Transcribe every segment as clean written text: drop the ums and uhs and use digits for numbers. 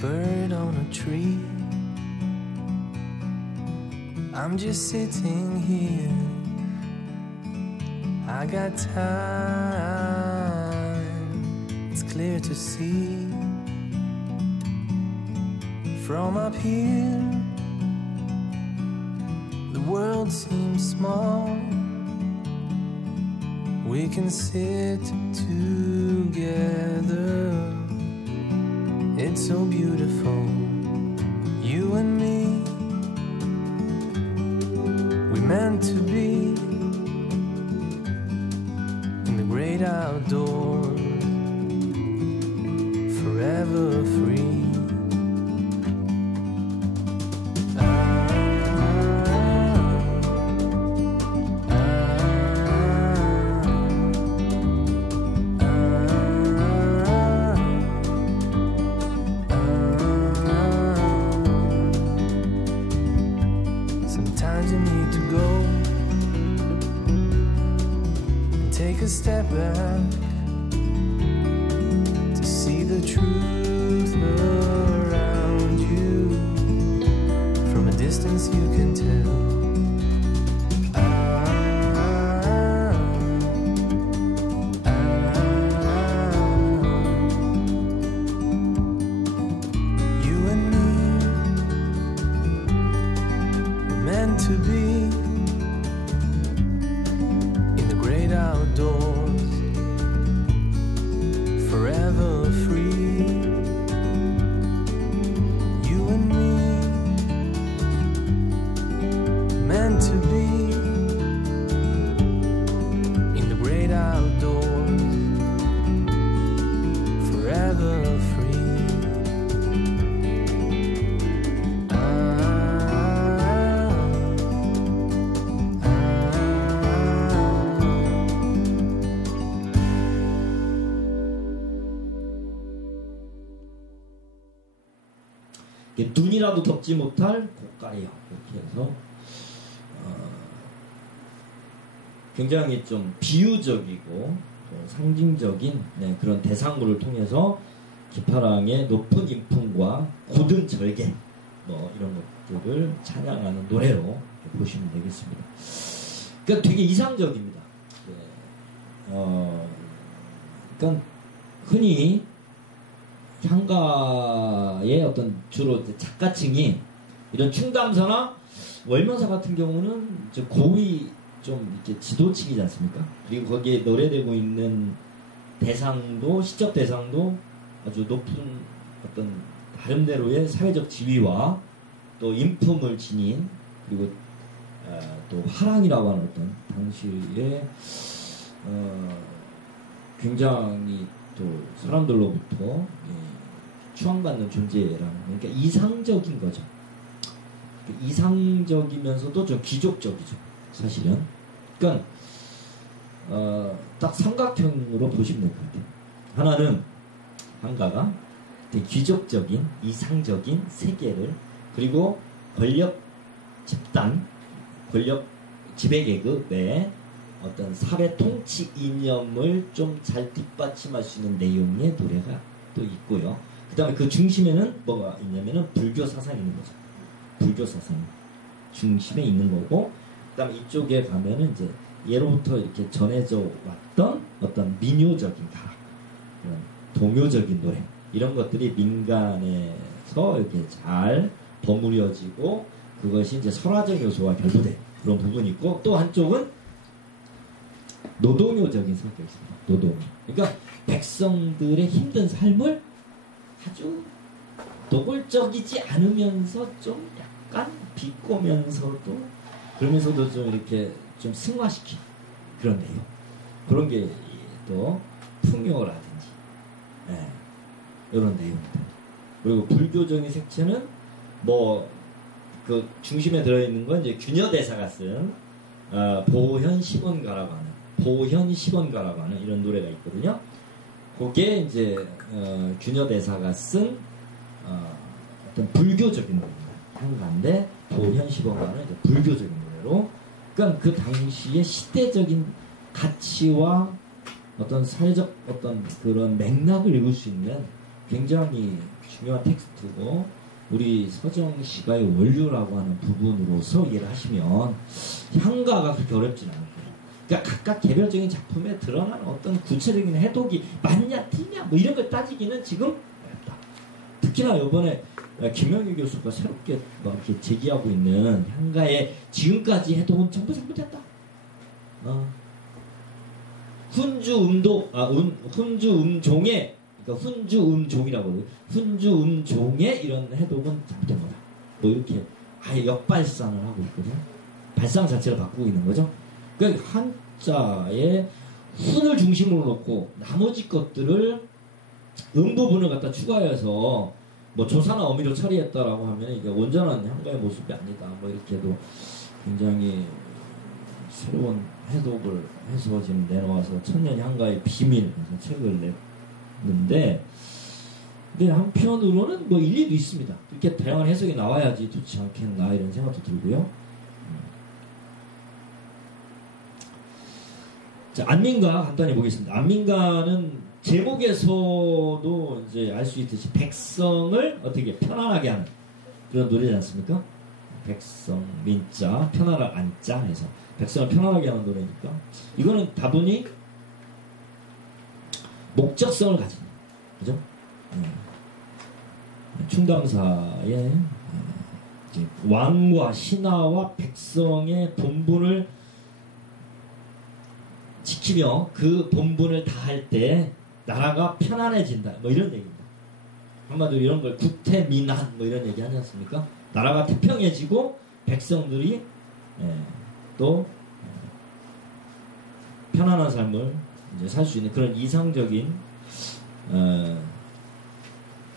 bird on a tree. I'm just sitting here. I got time. It's clear to see. From up here, the world seems small. We can sit together. It's so beautiful, you and me. We meant to be in the great outdoors, forever free. Take a step back to see the truth around you. From a distance you can tell. You and me were meant to be outdoors, forever free. You and me, meant to be in the great outdoors, forever free. 눈이라도 덮지 못할 고가리요. 이렇게 해서 굉장히 좀 비유적이고 상징적인 그런 대상물을 통해서 기파랑의 높은 인품과 고든 절개 뭐 이런 것들을 찬양하는 노래로 보시면 되겠습니다. 그러니까 되게 이상적입니다. 그러니까 흔히 향가의 어떤 주로 작가층이 이런 충담사나 월명사 같은 경우는 이제 고위 좀 이렇게 지도층이지 않습니까? 그리고 거기에 노래되고 있는 대상도 시적 대상도 아주 높은 어떤 나름대로의 사회적 지위와 또 인품을 지닌 그리고 또 화랑이라고 하는 어떤 당시에 굉장히 또 사람들로부터 추앙받는 존재라는 그러니까 이상적인 거죠. 이상적이면서도 좀 귀족적이죠. 사실은. 그러니까 딱 삼각형으로 보시면 될 것 같아요. 하나는 한가가 되게 귀족적인 이상적인 세계를 그리고 권력 집단, 권력 지배계급의 어떤 사회 통치 이념을 좀 잘 뒷받침할 수 있는 내용의 노래가 또 있고요. 그 다음에 그 중심에는 뭐가 있냐면은 불교 사상이 있는 거죠. 불교 사상 중심에 있는 거고, 그 다음에 이쪽에 가면은 이제 예로부터 이렇게 전해져 왔던 어떤 민요적인 가락, 동요적인 노래, 이런 것들이 민간에서 이렇게 잘 버무려지고, 그것이 이제 설화적 요소와 결부된 그런 부분이 있고, 또 한쪽은 노동요적인 성격이 있습니다. 노동. 그러니까 백성들의 힘든 삶을 아주 노골적이지 않으면서 좀 약간 비꼬면서도 그러면서도 좀 이렇게 좀 승화시킨 그런 내용. 그런 게 또 풍요라든지 이런 내용입니다. 그리고 불교적인 색채는 뭐 그 중심에 들어있는 건 이제 균여대사가 쓴 보현 10원가라고 하는 보현 10원가라고 하는 이런 노래가 있거든요. 그게 이제 균여대사가 쓴 어떤 불교적인 노래입니다. 한가인데 보현 10원가는 이제 불교적인 노래로, 그러니까 그 당시의 시대적인 가치와 어떤 사회적 어떤 그런 맥락을 읽을 수 있는 굉장히 중요한 텍스트고 우리 서정 시가의 원류라고 하는 부분으로서 이해를 하시면 향가가 그렇게 어렵지는 않아요. 그러니까 각각 개별적인 작품에 드러나는 어떤 구체적인 해독이 맞냐 틀냐 뭐 이런 걸 따지기는 지금 어렵다. 특히나 이번에 김영희 교수가 새롭게 이렇게 제기하고 있는 향가의 지금까지 해독은 전부 잘못했다. 훈주 음종의 그러니까 훈주 음종이라고 그래요. 훈주 음종의 이런 해독은 잘못된 거다. 뭐 이렇게 아예 역발상을 하고 있거든요. 발상 자체를 바꾸고 있는 거죠. 그러니까 한자에 훈을 중심으로 놓고 나머지 것들을 음부분을 갖다 추가해서 뭐 조사나 어미로 처리했다라고 하면 이게 온전한 향가의 모습이 아니다. 뭐 이렇게도 굉장히 새로운 해독을 해서 지금 내놓아서 천년 향가의 비밀 그래서 책을 냈는데 근데 한편으로는 뭐 일리도 있습니다. 이렇게 다양한 해석이 나와야지 좋지 않겠나 이런 생각도 들고요. 자, 안민가 간단히 보겠습니다. 안민가는 제목에서도 이제 알 수 있듯이 백성을 어떻게 편안하게 하는 그런 노래지 않습니까? 백성, 민자, 편안할 안자 해서 백성을 편안하게 하는 노래니까 이거는 다분히 목적성을 가진 그죠? 충담사의 왕과 신하와 백성의 본분을 지키며 그 본분을 다할 때 나라가 편안해진다. 뭐 이런 얘기입니다. 한마디로 이런 걸 국태민안 뭐 이런 얘기 하지 않습니까? 나라가 태평해지고 백성들이 또 편안한 삶을 이제 살 수 있는 그런 이상적인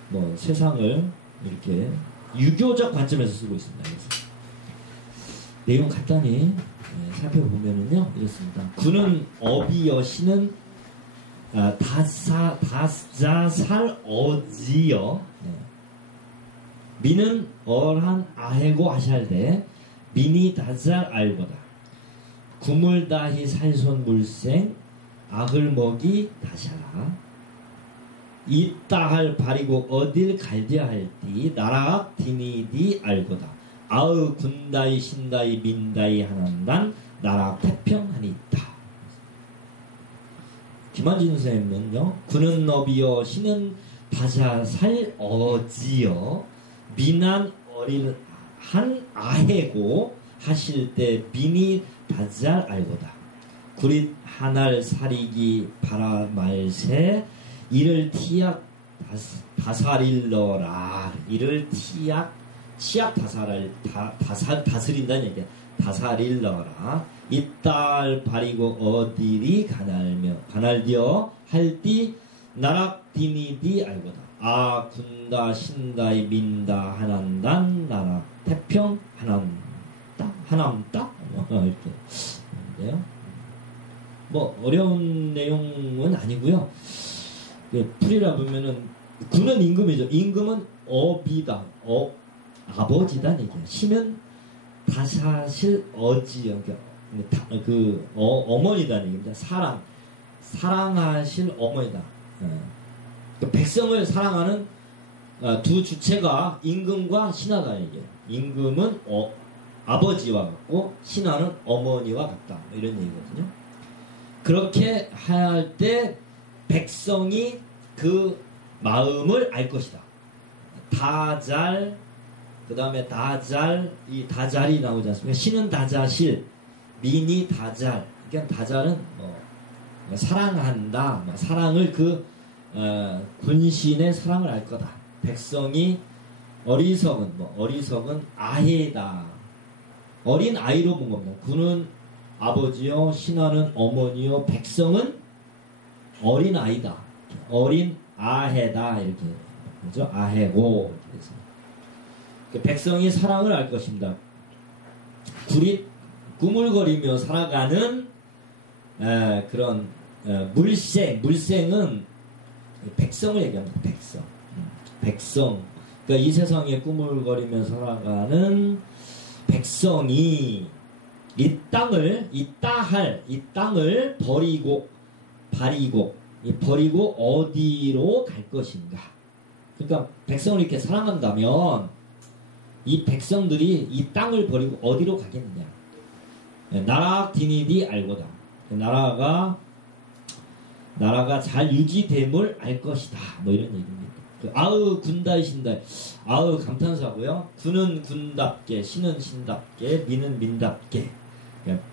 뭐 세상을 이렇게 유교적 관점에서 쓰고 있습니다. 그래서 내용 간단히 살펴보면은요 이렇습니다. 구는 어비여 시는 다자살 어지여 미는 얼한 아해고 하샬대 미니 다잘 알고다 구물다히 살손 물생 악을 먹이 다샤라 이따할 바리고 어딜 갈디야 할디 나라악 디니디 알고다 아으 군다이 신다이 민다이 하난단 나라 태평하니 있다. 김한진 선생님은요 구는 너비여 시는 다자살 어지여 미난 어린 한 아해고 하실 때 미니 다잘 알고다 구릿 하날 사리기 바라 말세 이를 티약 다살일러라 이를 티약 치약 다스린다는 얘기야. 다살일러라 이딸 바리고 어디리 가날디어 할디 나락디니디 알고다 아 군다 신다이 민다 하난단 나락 태평 하남다 이렇게 있는데요. 뭐 어려운 내용은 아니고요. 풀이라 보면은 구는 임금이죠. 임금은 어비다. 아버지다 얘기야. 시는 다사실 어지요. 그 어머니다는 얘기입니다. 사랑하실 어머니다. 백성을 사랑하는 두 주체가 임금과 신하다 얘기예요. 임금은 아버지와 같고 신하는 어머니와 같다. 이런 얘기거든요. 그렇게 할 때 백성이 그 마음을 알 것이다. 다잘 그 다음에 다잘 이 다잘이 나오지 않습니까? 신은 다자실 민이 다잘 그러니까 다잘은 뭐 사랑한다 뭐 사랑을 그 군신의 사랑을 알 거다. 백성이 어리석은 아해다. 어린 아이로 본 겁니다. 군은 아버지요 신하는 어머니요 백성은 어린 아이다. 어린 아해다 이렇게 그죠? 아해고 그래서 백성이 사랑을 알 것입니다. 구릿 꾸물거리며 살아가는 그런 물생은 백성을 얘기합니다. 백성. 그러니까 이 세상에 꾸물거리며 살아가는 백성이 이 땅을 버리고 어디로 갈 것인가? 그러니까 백성을 이렇게 사랑한다면 이 백성들이 이 땅을 버리고 어디로 가겠느냐. 나라 디니디 알고다. 나라가 잘 유지됨을 알 것이다. 뭐 이런 얘기입니다. 아으 군다이 신다이. 아으 감탄사고요. 군은 군답게, 신은 신답게, 민은 민답게. 그러니까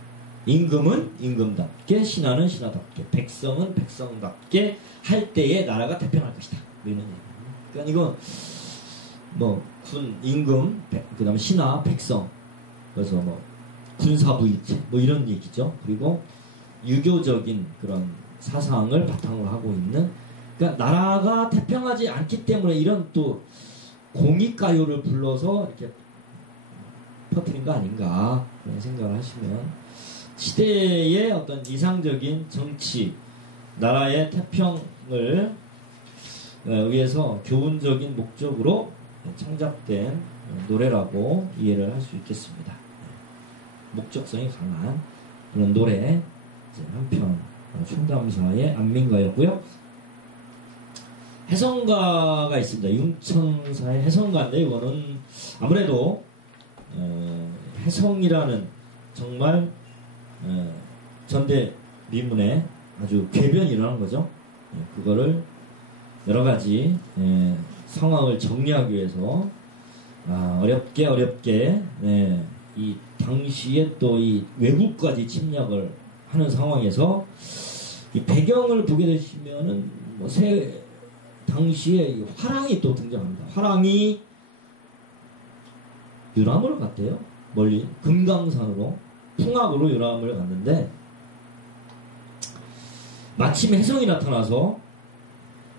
임금은 임금답게, 신하는 신하답게, 백성은 백성답게 할 때에 나라가 태평할 것이다. 뭐 이런 얘기입니다. 그러니까 이건 뭐 군, 임금, 그 다음에 신하, 백성. 그래서 뭐 군사부일체 뭐 이런 얘기죠. 그리고 유교적인 그런 사상을 바탕으로 하고 있는, 그러니까 나라가 태평하지 않기 때문에 이런 또 공익가요를 불러서 이렇게 퍼뜨린 거 아닌가 그런 생각을 하시면, 시대의 어떤 이상적인 정치, 나라의 태평을 위해서 교훈적인 목적으로 창작된 노래라고 이해를 할 수 있겠습니다. 목적성이 강한 그런 노래 한편, 충담사의 안민가였고요. 해성가가 있습니다. 융천사의 해성가인데 이거는 아무래도 해성이라는 정말 전대미문에 아주 궤변이 일어난 거죠. 그거를 여러 가지 상황을 정리하기 위해서 어렵게 이 당시에 또 이 외국까지 침략을 하는 상황에서 이 배경을 보게 되시면은 뭐 당시에 화랑이 또 등장합니다. 화랑이 유람을 갔대요. 멀리 금강산으로 풍악으로 유람을 갔는데 마침 혜성이 나타나서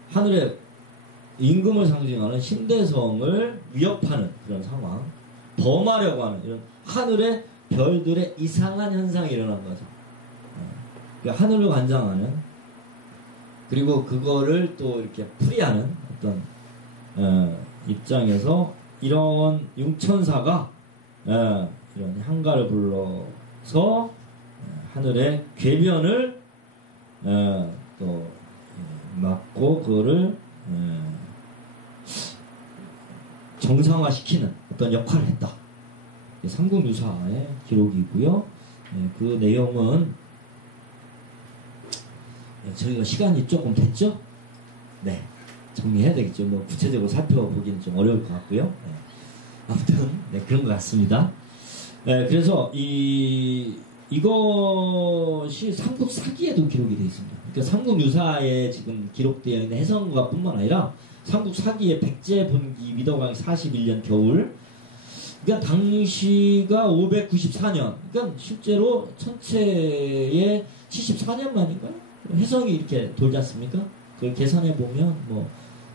하늘에 임금을 상징하는 신대성을 위협하는 그런 상황, 범하려고 하는 이런 하늘의 별들의 이상한 현상이 일어난 거죠. 그러니까 하늘을 관장하는, 그리고 그거를 또 이렇게 풀이하는 어떤 입장에서 이런 융천사가 이런 향가를 불러서 하늘의 궤변을 또 막고 그거를 정상화시키는 어떤 역할을 했다. 삼국유사의 기록이고요. 그 내용은 저희가 시간이 조금 됐죠? 네, 정리해야 되겠죠. 뭐 구체적으로 살펴보기는 좀 어려울 것 같고요. 아무튼 그런 것 같습니다. 그래서 이것이 삼국사기에도 기록이 되어 있습니다. 그러니까 삼국유사에 지금 기록되어 있는 해성가뿐만 아니라 삼국사기의 백제본기 미더강 41년 겨울, 그러니까 당시가 594년, 그러니까 실제로 천체의 74년 만인가요? 해성이 이렇게 돌지 않습니까? 그걸 계산해 보면 뭐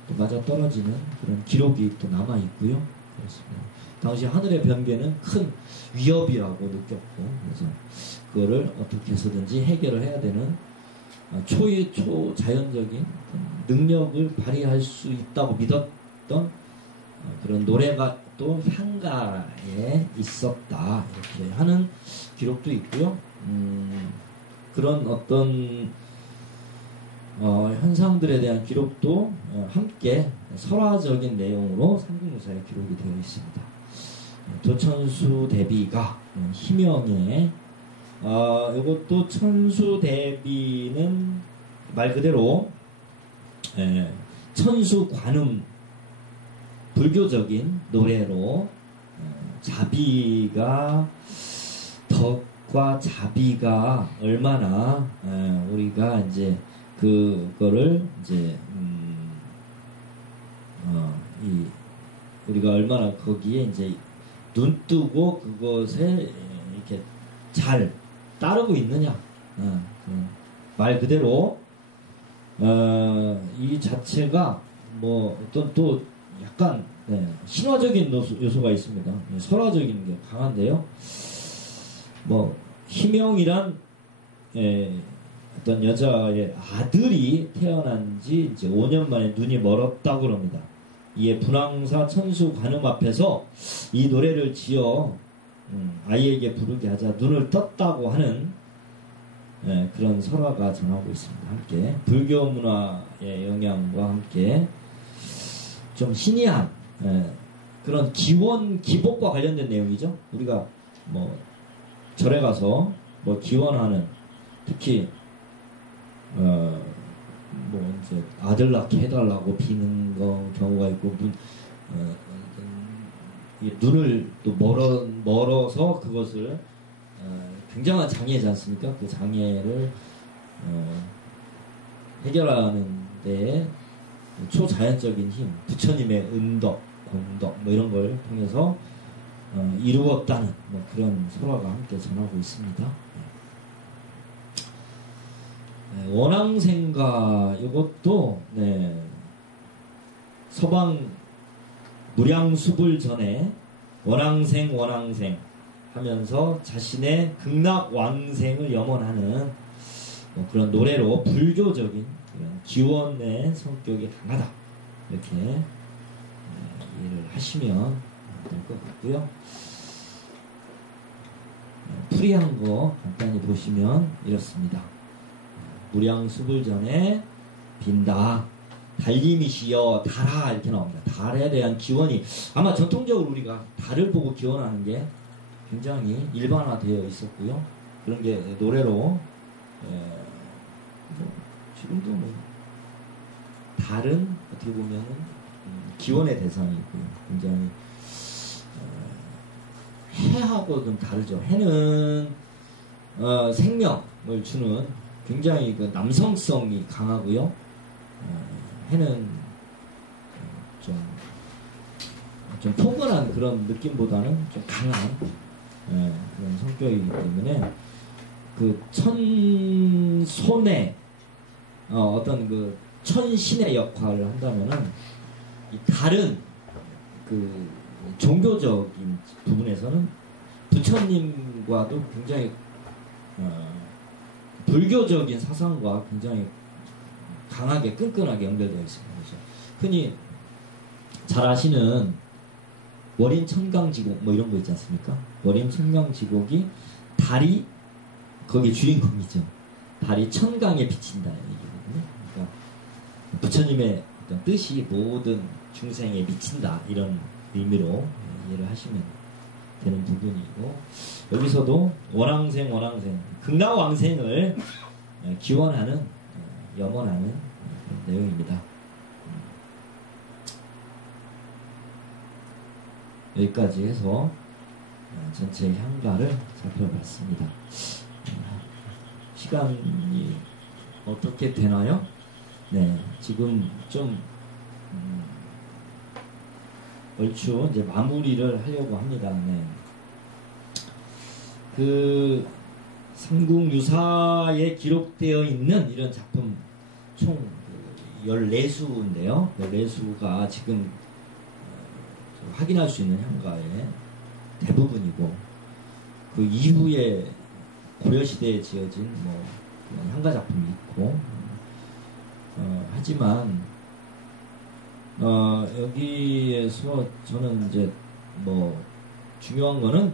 또 맞아 떨어지는 그런 기록이 또 남아 있고요. 그렇습니다. 당시 하늘의 변개는 큰 위협이라고 느꼈고, 그래서 그거를 어떻게 해서든지 해결을 해야 되는 초자연적인 능력을 발휘할 수 있다고 믿었던 그런 노래가 또 향가에 있었다, 이렇게 하는 기록도 있고요. 그런 어떤 현상들에 대한 기록도 함께 설화적인 내용으로 삼국유사에 기록이 되어 있습니다. 도천수 대비가 희명의 이것도 천수 대비는 말 그대로 천수 관음, 불교적인 노래로 자비가, 덕과 자비가 얼마나 우리가 이제 그거를 이제 우리가 얼마나 거기에 이제 눈 뜨고 그것에 이렇게 잘 따르고 있느냐. 말 그대로 이 자체가 뭐 어떤 또 약간 신화적인 요소가 있습니다. 설화적인 게 강한데요. 뭐 희명이란 어떤 여자의 아들이 태어난 지 이제 5년 만에 눈이 멀었다고 그럽니다. 이에 분황사 천수 관음 앞에서 이 노래를 지어 아이에게 부르게 하자 눈을 떴다고 하는 그런 설화가 전하고 있습니다. 함께 불교 문화의 영향과 함께 좀 신이한 그런 기복과 관련된 내용이죠. 우리가 뭐 절에 가서 뭐 기원하는, 특히 뭐 이제 아들 낳게 해달라고 비는 경우가 있고, 눈을 또 멀어서 그것을 굉장한 장애지 않습니까? 그 장애를 해결하는 데 초자연적인 힘, 부처님의 은덕, 공덕 뭐 이런 걸 통해서 이루었다는 뭐 그런 설화가 함께 전하고 있습니다. 원앙생가 이것도 서방 무량수불 전에 원앙생 하면서 자신의 극락왕생을 염원하는 뭐 그런 노래로 불교적인 그런 기원의 성격이 강하다, 이렇게 이해를 하시면 될 것 같고요. 풀이한 거 간단히 보시면 이렇습니다. 무량수불 전에 빈다, 달님이시여 달아, 이렇게 나옵니다. 달에 대한 기원이, 아마 전통적으로 우리가 달을 보고 기원하는 게 굉장히 일반화되어 있었고요. 그런 게 노래로 뭐 지금도 뭐 달은 어떻게 보면은 기원의 대상이고요. 굉장히 해하고 좀 다르죠. 해는 생명을 주는 굉장히 그 남성성이 강하고요. 해는 좀 포근한 그런 느낌보다는 좀 강한 그런 성격이기 때문에 그 천손의 어떤 그 천신의 역할을 한다면은 이 다른 그 종교적인 부분에서는 부처님과도 굉장히 불교적인 사상과 굉장히 강하게 끈끈하게 연결되어 있습니다. 그렇죠? 흔히 잘 아시는 월인 천강지곡 뭐 이런 거 있지 않습니까? 월인 천강지곡이 달이 거기 주인공이죠. 달이 천강에 비친다 얘기거든요. 그러니까 부처님의 어떤 뜻이 모든 중생에 미친다, 이런 의미로 이해를 하시면 되는 부분이고, 여기서도 원앙생 극락왕생을 기원하는, 염원하는 그런 내용입니다. 여기까지 해서 전체 향가를 살펴봤습니다. 시간이 어떻게 되나요? 네, 지금 좀 얼추 이제 마무리를 하려고 합니다. 네. 그 삼국유사에 기록되어 있는 이런 작품 총 14수인데요. 14수가 지금 확인할 수 있는 향가의 대부분이고, 그 이후에 고려시대에 지어진 뭐 향가 작품이 있고, 하지만 여기에서 저는 이제 뭐 중요한 거는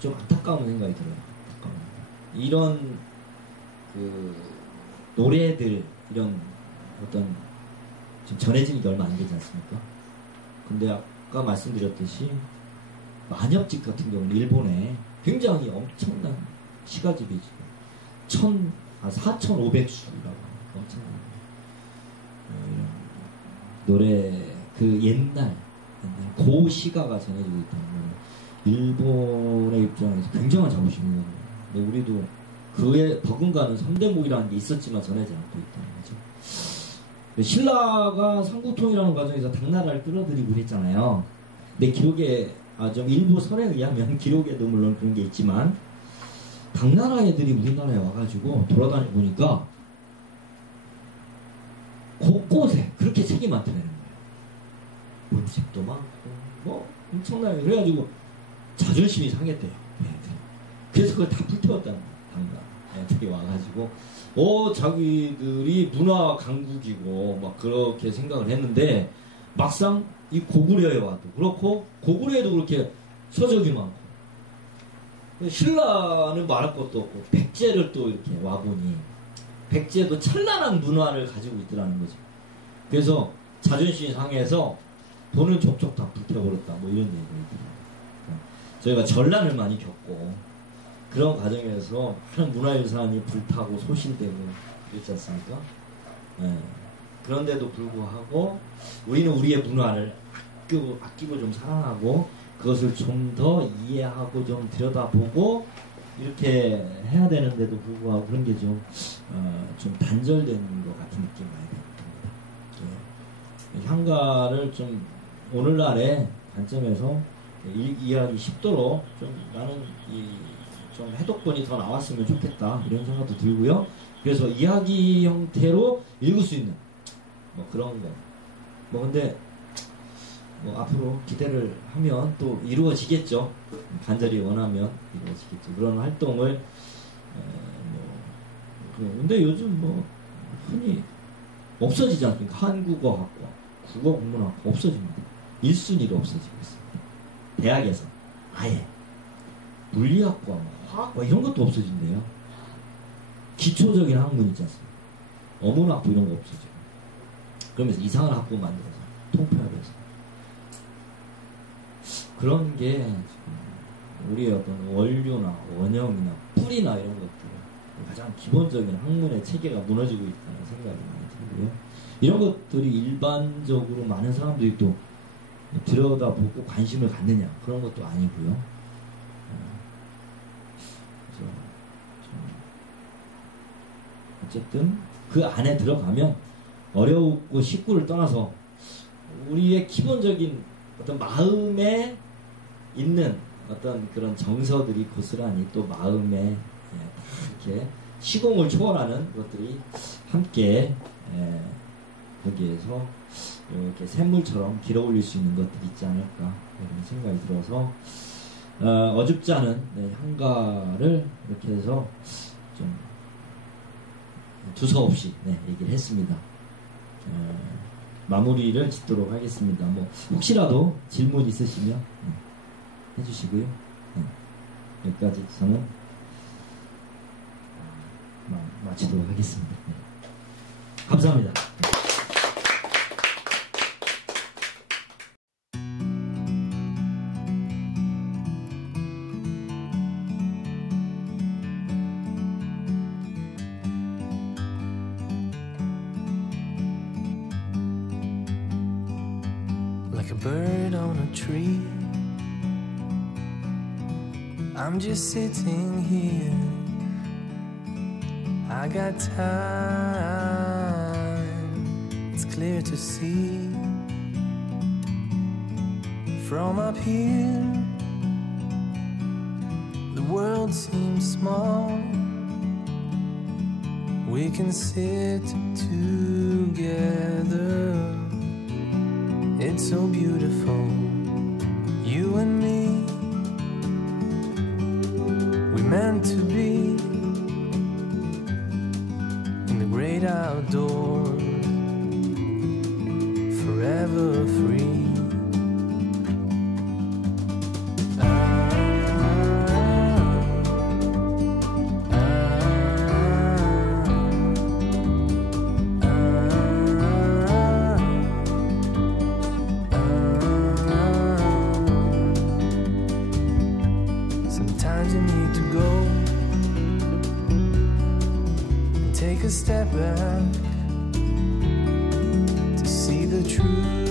좀 안타까운 생각이 들어요. 이런 그 노래들, 이런 어떤 지금 전해진 게 얼마 안 되지 않습니까? 근데 아까 말씀드렸듯이 만엽집 같은 경우는 일본에 굉장히 엄청난 시가집이 지금 4,500수라고 엄청난 노래, 그 옛날 고시가가 전해지고 있다는 건 일본의 입장에서 굉장한 자부심이거든요. 근데 우리도 그에 버금가는 삼대목이라는 게 있었지만 전하지 않고 있다는 거죠. 신라가 삼국통일하는 과정에서 당나라를 끌어들이고 했잖아요. 근데 기록에, 좀 일부 설에 의하면 기록에도 물론 그런 게 있지만, 당나라 애들이 우리나라에 와가지고 돌아다니 보니까 곳곳에 그렇게 책이 많다는 거예요. 문집도 많고 뭐 엄청나게. 그래가지고 자존심이 상했대요. 그래서 그걸 다 불태웠다는 거예요. 당나라 애들이 와가지고 자기들이 문화 강국이고 막 그렇게 생각을 했는데, 막상 이 고구려에 와도 그렇고 고구려에도 그렇게 서적이 많고, 신라는 말할 것도 없고 백제를 또 이렇게 와보니 백제도 찬란한 문화를 가지고 있더라는 거죠. 그래서 자존심이 상해서 돈은 족족 다 불태워버렸다. 뭐 이런 얘기가 있더라고요. 저희가 전란을 많이 겪고 그런 과정에서 많은 문화유산이 불타고 소실되고 그랬지 않습니까? 네. 그런데도 불구하고 우리는 우리의 문화를 아끼고 좀 사랑하고 그것을 좀 더 이해하고 좀 들여다보고 이렇게 해야 되는데도 불구하고 그런 게 좀 단절된 것 같은 느낌이 많이 듭니다. 예. 향가를 좀 오늘날의 관점에서 이해하기 쉽도록 좀 많은 좀 해독본이 더 나왔으면 좋겠다 이런 생각도 들고요. 그래서 이야기 형태로 읽을 수 있는 뭐 그런 거. 뭐 근데 뭐 앞으로 기대를 하면 또 이루어지겠죠. 간절히 원하면 이루어지겠죠. 그런 활동을 근데 요즘 뭐 흔히 없어지지 않습니까? 한국어학과, 국어국문학과 없어집니다. 1순위로 없어지고 있습니다. 대학에서 아예 물리학과, 화학과 이런 것도 없어진대요. 기초적인 학문 있지 않습니까? 어문학부 이런 거 없어지고 그러면서 이상한 학부 만들어서 통폐합해서 그런 게 우리의 어떤 원료나 원형이나 뿌리나 이런 것들 가장 기본적인 학문의 체계가 무너지고 있다는 생각이 많이 들고요. 이런 것들이 일반적으로 많은 사람들이 또 들여다보고 관심을 갖느냐 그런 것도 아니고요. 어쨌든 그 안에 들어가면 어려우고 쉽고를 떠나서 우리의 기본적인 어떤 마음에 있는 어떤 그런 정서들이 고스란히 또 마음에 이렇게 시공을 초월하는 것들이 함께 거기에서 이렇게 샘물처럼 길어올릴 수 있는 것들이 있지 않을까 이런 생각이 들어서 어줍지 않은 향가를 이렇게 해서 좀 두서없이 얘기를 했습니다. 마무리를 짓도록 하겠습니다. 뭐 혹시라도 질문 있으시면 해주시고요. 여기까지 저는 마치도록 하겠습니다. 감사합니다. Like a bird on a tree, I'm just sitting here. I got time, it's clear to see. From up here, the world seems small. We can sit together. It's so beautiful, you and me. We meant to be in the great outdoors, forever free. Sometimes you need to go and take a step back to see the truth.